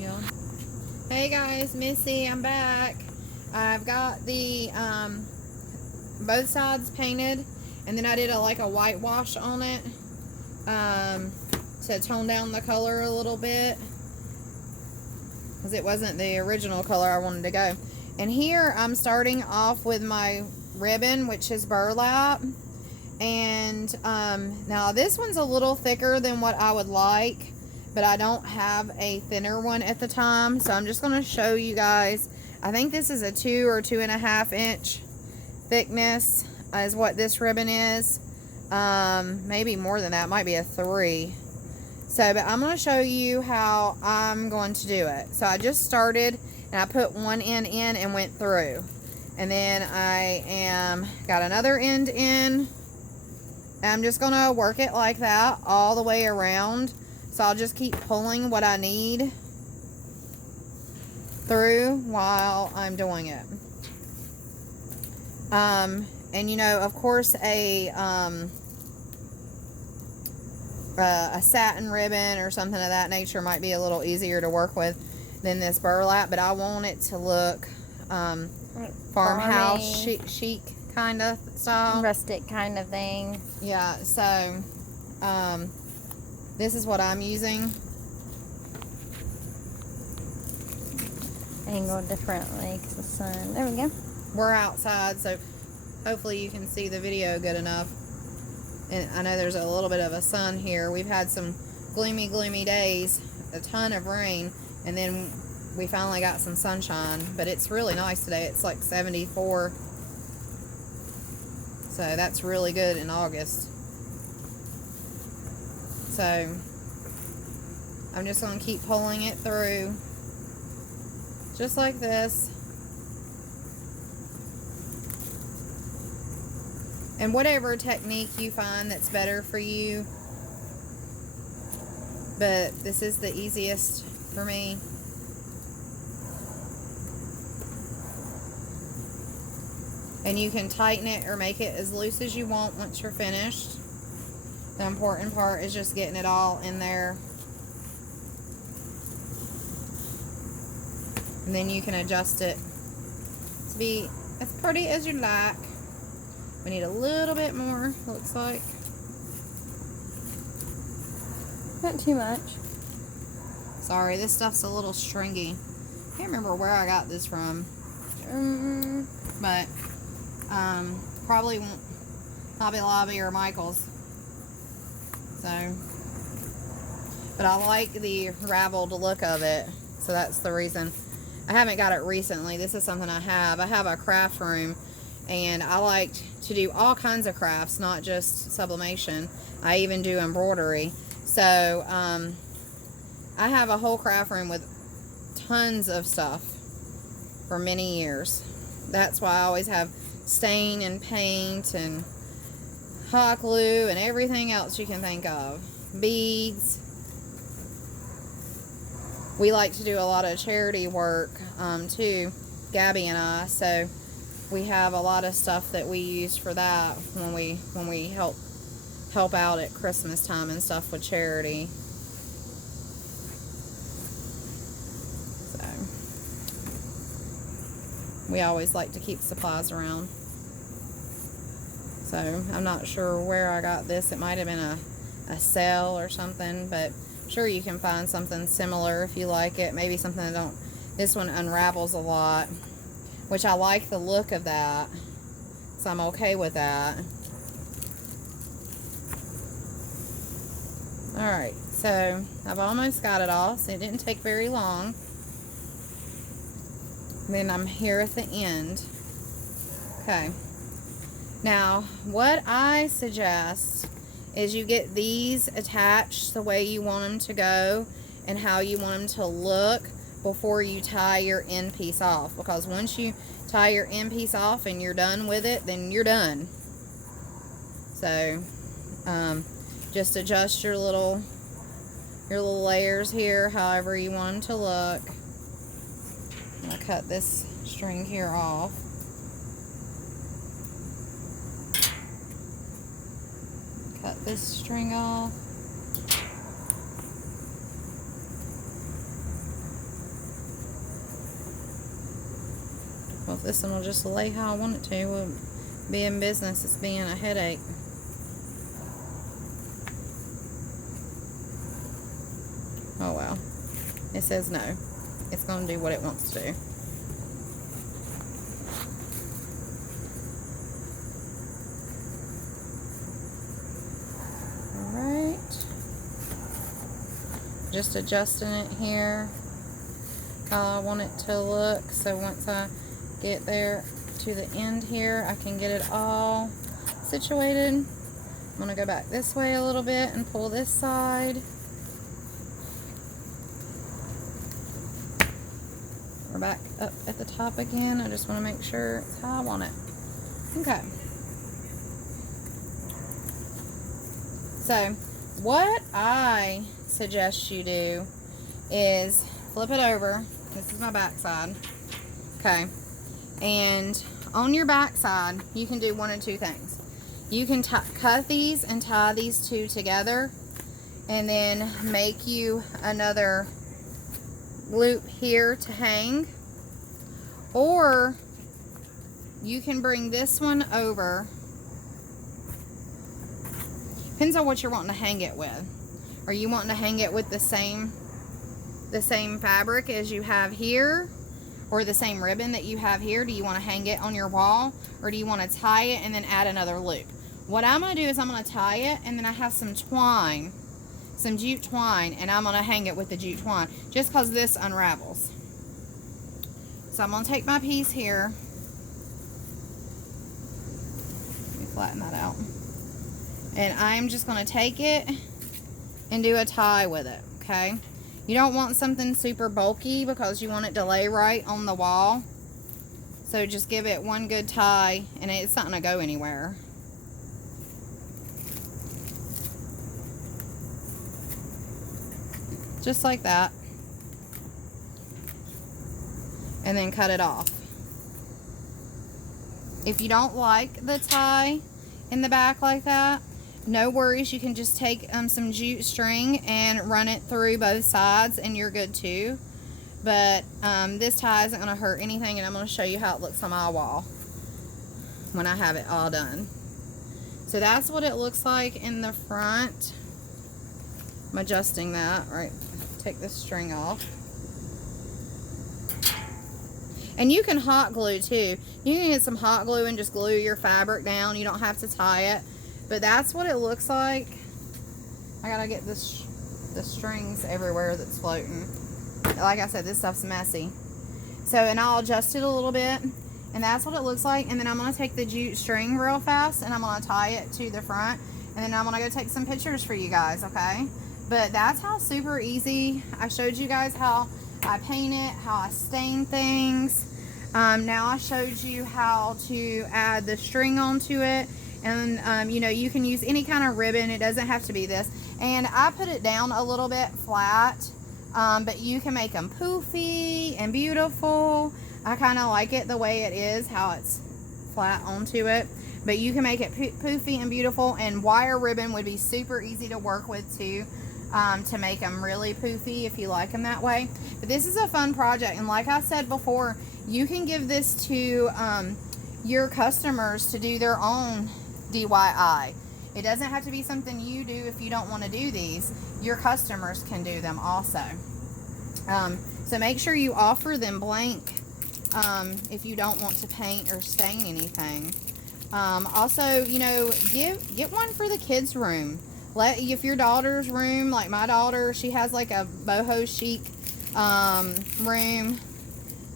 Yeah. Hey guys, Missy, I'm back. I've got the both sides painted, and then I did a whitewash on it to tone down the color a little bit, because it wasn't the original color I wanted to go. And here I'm starting off with my ribbon, which is burlap. And now this one's a little thicker than what I would like, but I don't have a thinner one at the time, so I'm just going to show you guys. I think this is a 2 or 2.5 inch thickness is what this ribbon is. Maybe more than that, might be a 3. So, but I'm going to show you how I'm going to do it. So I just started and I put one end in and went through, and then got another end in. I'm just going to work it like that all the way around. So I'll just keep pulling what I need through while I'm doing it. And you know, of course, a satin ribbon or something of that nature might be a little easier to work with than this burlap, but I want it to look farmhouse chic kind of style, rustic kind of thing. Yeah, so this is what I'm using. Angled differently because the sun. There we go. We're outside, so hopefully you can see the video good enough. And I know there's a little bit of a sun here. We've had some gloomy days, a ton of rain, and then we finally got some sunshine. But it's really nice today. It's like 74. So that's really good in August. So I'm just going to keep pulling it through just like this. And whatever technique you find that's better for you, but this is the easiest for me. And you can tighten it or make it as loose as you want once you're finished. The important part is just getting it all in there. And then you can adjust it to be as pretty as you like. We need a little bit more, looks like. Not too much. Sorry, this stuff's a little stringy. Can't remember where I got this from. But probably Hobby Lobby or Michael's. So, but I like the raveled look of it, so that's the reason. I haven't got it recently. This is something I have. I have a craft room, and I like to do all kinds of crafts, not just sublimation. I even do embroidery. So I have a whole craft room with tons of stuff for many years. That's why I always have stain and paint and hot glue and everything else you can think of. Beads. We like to do a lot of charity work too, Gabby and I. So we have a lot of stuff that we use for that when we help out at Christmas time and stuff with charity. So we always like to keep supplies around. So I'm not sure where I got this. It might have been a sale or something, but I'm sure you can find something similar if you like it. Maybe something that don't. This one unravels a lot, which I like the look of that, so I'm okay with that. Alright, so I've almost got it all, so it didn't take very long. Then I'm here at the end. Okay. Now, what I suggest is you get these attached the way you want them to go and how you want them to look before you tie your end piece off. Because once you tie your end piece off and you're done with it, then you're done. So, just adjust your little layers here however you want them to look. I'm going to cut this string here off. Cut this string off. if this one will just lay how I want it to. We'll be in business. It's being a headache. Oh well. It says no. It's going to do what it wants to do. Alright. Just adjusting it here how I want it to look. So once I get there to the end here, I can get it all situated. I'm going to go back this way a little bit and pull this side. We're back up at the top again. I just want to make sure it's how I want it. Okay. So what I suggest you do is flip it over. This is my back side. Okay. And on your back side, you can do one of two things. You can cut these and tie these two together, and then make you another loop here to hang, or you can bring this one over. Depends on what you're wanting to hang it with. Are you wanting to hang it with the same fabric as you have here, or the same ribbon that you have here? Do you want to hang it on your wall, or do you want to tie it and then add another loop? What I'm going to do is I'm going to tie it, and then I have some twine, some jute twine, and I'm going to hang it with the jute twine just because this unravels. So I'm going to take my piece here. Let me flatten that out. And I'm just going to take it and do a tie with it, okay? You don't want something super bulky because you want it to lay right on the wall. So just give it one good tie, and it's not going to go anywhere. Just like that. And then cut it off. If you don't like the tie in the back like that, no worries. You can just take some jute string and run it through both sides, and you're good too. But this tie isn't going to hurt anything, and I'm going to show you how it looks on my wall when I have it all done. So that's what it looks like in the front. I'm adjusting that. Right, take this string off. And you can hot glue too. You can get some hot glue and just glue your fabric down. You don't have to tie it. But that's what it looks like. I gotta get the strings everywhere that's floating. Like I said, this stuff's messy. So, and I'll adjust it a little bit. And that's what it looks like. And then I'm gonna take the jute string real fast, and I'm gonna tie it to the front. And then I'm gonna go take some pictures for you guys, okay? But that's how super easy. I showed you guys how I paint it, how I stain things. Now I showed you how to add the string onto it. And, you know, you can use any kind of ribbon. It doesn't have to be this. And I put it down a little bit flat. But you can make them poofy and beautiful. I kind of like it the way it is, how it's flat onto it. But you can make it poofy and beautiful. And wire ribbon would be super easy to work with too. To make them really poofy if you like them that way. But this is a fun project. And like I said before, you can give this to your customers to do their own DIY. It doesn't have to be something you do if you don't want to do these. Your customers can do them also. So make sure you offer them blank if you don't want to paint or stain anything. Also, you know, get one for the kids' room. If your daughter's room, like my daughter, she has like a boho chic room.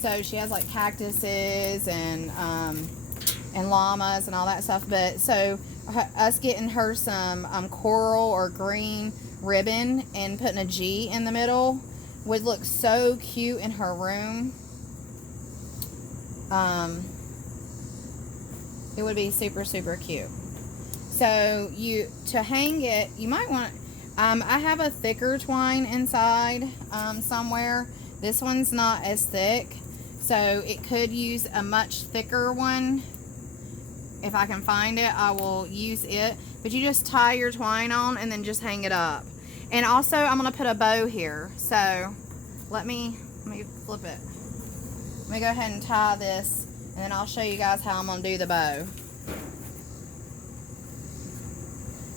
So she has like cactuses and llamas and all that stuff. But so us getting her some coral or green ribbon and putting a G in the middle would look so cute in her room. It would be super, super cute. So to hang it, you might want, I have a thicker twine inside somewhere. This one's not as thick, so it could use a much thicker one. If I can find it, I will use it. But you just tie your twine on and then just hang it up. And also, I'm going to put a bow here. So let me flip it. Let me go ahead and tie this, And then I'll show you guys how I'm going to do the bow.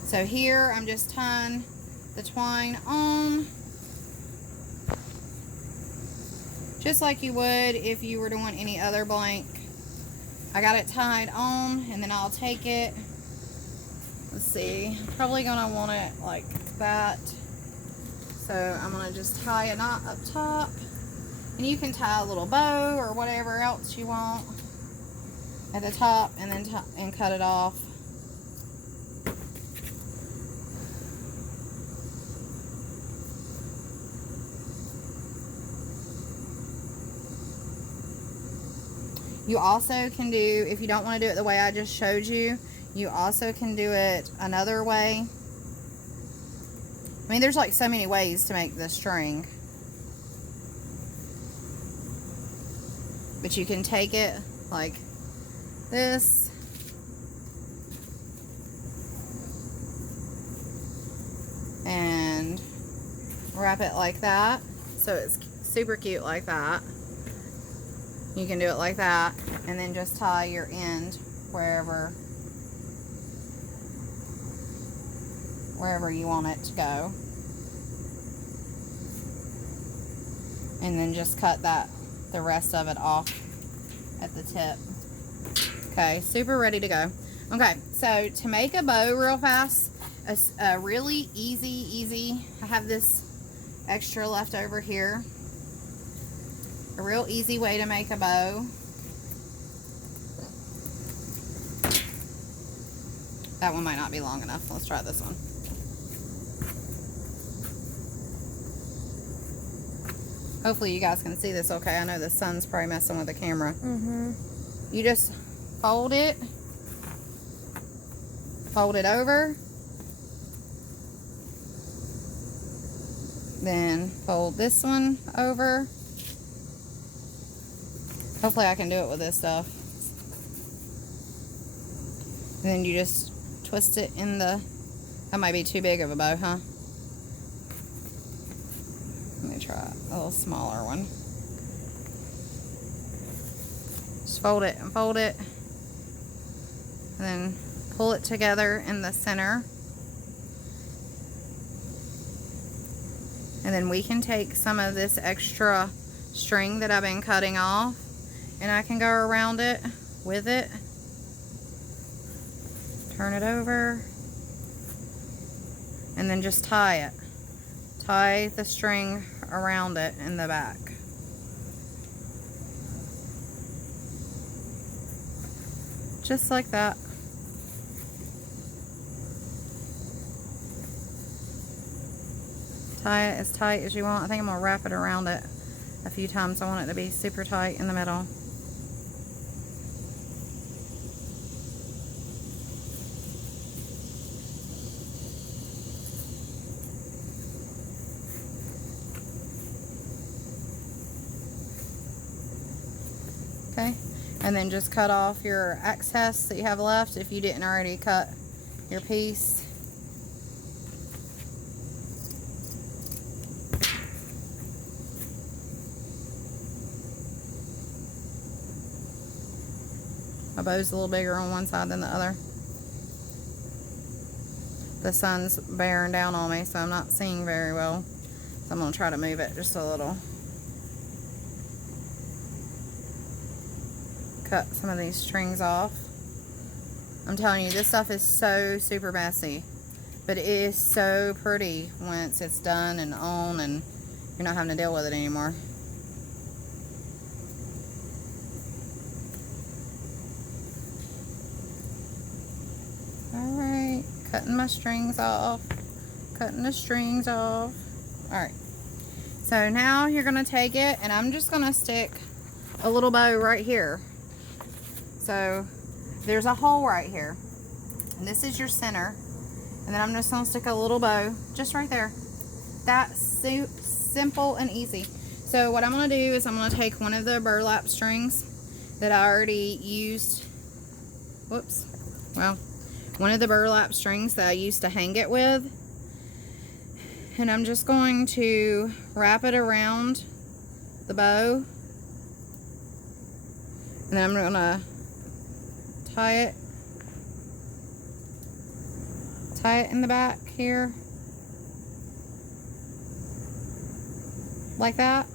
So here I'm just tying the twine on, just like you would if you were doing any other blank. I got it tied on, and then I'll take it. Let's see, probably gonna want it like that. So I'm gonna just tie a knot up top, and you can tie a little bow or whatever else you want at the top, and then and cut it off. You also can do, if you don't want to do it the way I just showed you, you also can do it another way. I mean, there's like so many ways to make this string. But you can take it like this. And wrap it like that. So it's super cute like that. You can do it like that, and then just tie your end wherever you want it to go. And then just cut the rest of it off at the tip. Okay, super ready to go. Okay, so to make a bow real fast, a really easy, I have this extra left over here. A real easy way to make a bow. That one might not be long enough. Let's try this one. Hopefully you guys can see this okay. I know the sun's probably messing with the camera. You just fold it over, then fold this one over. Hopefully I can do it with this stuff. And then you just twist it in the, that might be too big of a bow, huh? Let me try a little smaller one. Just fold it and fold it. And then pull it together in the center. And then we can take some of this extra string that I've been cutting off, and I can go around it with it. Turn it over. And then just tie it. Tie the string around it in the back. Just like that. Tie it as tight as you want. I think I'm going to wrap it around it a few times. I want it to be super tight in the middle. Okay, and then just cut off your excess that you have left if you didn't already cut your piece. My bow's a little bigger on one side than the other. The sun's bearing down on me, so I'm not seeing very well. So I'm going to try to move it just a little. Cut some of these strings off. I'm telling you, this stuff is so super messy, but it is so pretty once it's done and on, and you're not having to deal with it anymore. Alright, cutting my strings off. Cutting the strings off. Alright, so now you're going to take it, and I'm just going to stick a little bow right here. So there's a hole right here, and this is your center, and then I'm just going to stick a little bow just right there. That's simple and easy. So what I'm going to do is I'm going to take one of the burlap strings that I already used. Whoops. Well, one of the burlap strings that I used to hang it with, and I'm just going to wrap it around the bow. And then I'm gonna tie it in the back here. Like that.